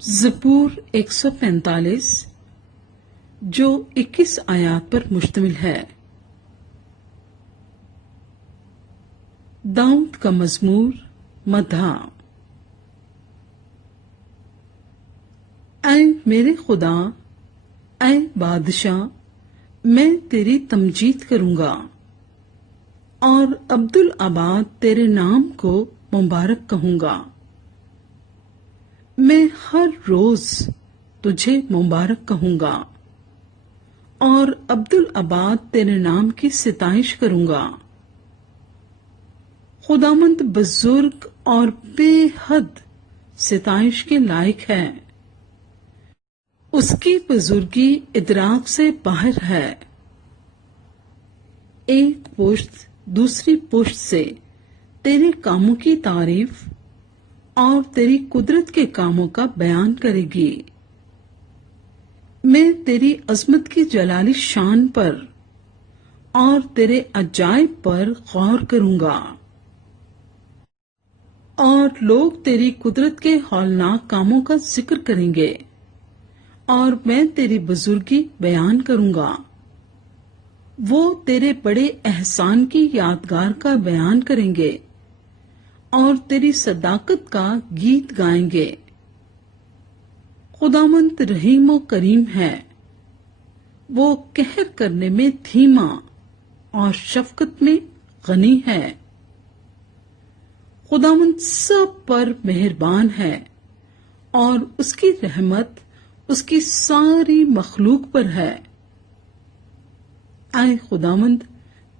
ज़बूर 145 जो 21 आयात पर मुश्तमिल है। दाऊद का मज़मूर मदहा। ऐ मेरे खुदा, ऐ बादशाह, मैं तेरी तमजीद करूंगा और अब्दुल आबाद तेरे नाम को मुबारक कहूंगा। मैं हर रोज तुझे मुबारक कहूंगा और अब्दुल आबाद तेरे नाम की सिताइश करूंगा। खुदामंद बुजुर्ग और बेहद सिताइश के लायक है। उसकी बुजुर्गी इदराक से बाहर है। एक पुश्त दूसरी पुश्त से तेरे कामों की तारीफ और तेरी कुदरत के कामों का बयान करेगी। मैं तेरी अजमत की जलाली शान पर और तेरे अजायब पर गौर करूंगा और लोग तेरी कुदरत के हौलनाक कामों का जिक्र करेंगे और मैं तेरी बुजुर्गी बयान करूंगा। वो तेरे बड़े एहसान की यादगार का बयान करेंगे और तेरी सदाकत का गीत गाएंगे। खुदावंद रहीम और करीम है। वो कहर करने में धीमा और शफकत में गनी है। खुदावंद सब पर मेहरबान है और उसकी रहमत उसकी सारी मखलूक पर है। आए खुदावंद,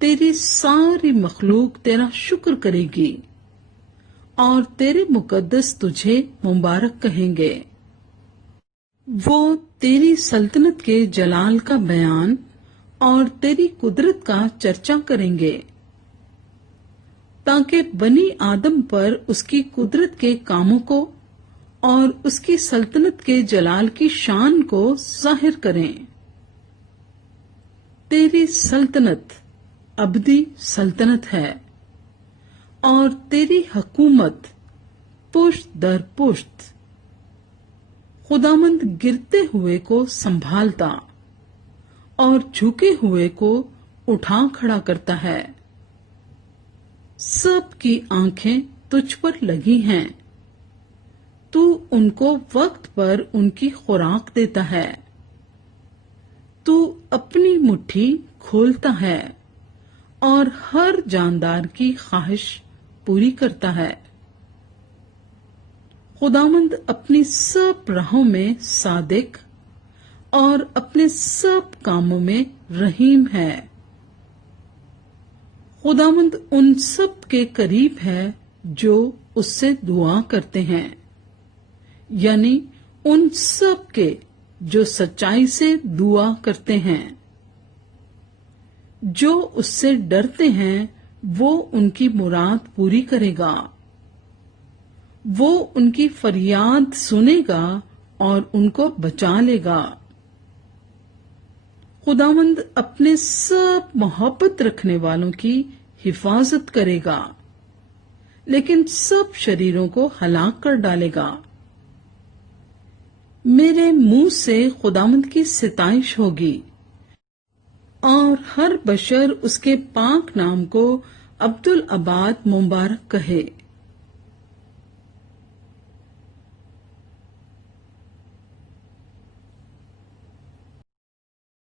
तेरी सारी मखलूक तेरा शुक्र करेगी और तेरे मुकद्दस तुझे मुबारक कहेंगे। वो तेरी सल्तनत के जलाल का बयान और तेरी कुदरत का चर्चा करेंगे ताकि बनी आदम पर उसकी कुदरत के कामों को और उसकी सल्तनत के जलाल की शान को जाहिर करें। तेरी सल्तनत अबदी सल्तनत है और तेरी हुकूमत पुश्त दर पुश्त। खुदामंद गिरते हुए को संभालता और झुके हुए को उठा खड़ा करता है। सबकी आंखें तुझ पर लगी हैं। तू उनको वक्त पर उनकी खुराक देता है। तू अपनी मुट्ठी खोलता है और हर जानदार की ख्वाहिश पूरी करता है। खुदावंद अपनी सब राहों में सादिक और अपने सब कामों में रहीम है। खुदावंद उन सब के करीब है जो उससे दुआ करते हैं, यानी उन सब के जो सच्चाई से दुआ करते हैं। जो उससे डरते हैं वो उनकी मुराद पूरी करेगा। वो उनकी फरियाद सुनेगा और उनको बचा लेगा। खुदावंद अपने सब मोहब्बत रखने वालों की हिफाजत करेगा, लेकिन सब शरीरों को हलाक कर डालेगा। मेरे मुंह से खुदावंद की सिताइश होगी और हर बशर उसके पाक नाम को अब्दुल आबाद मुबारक कहे।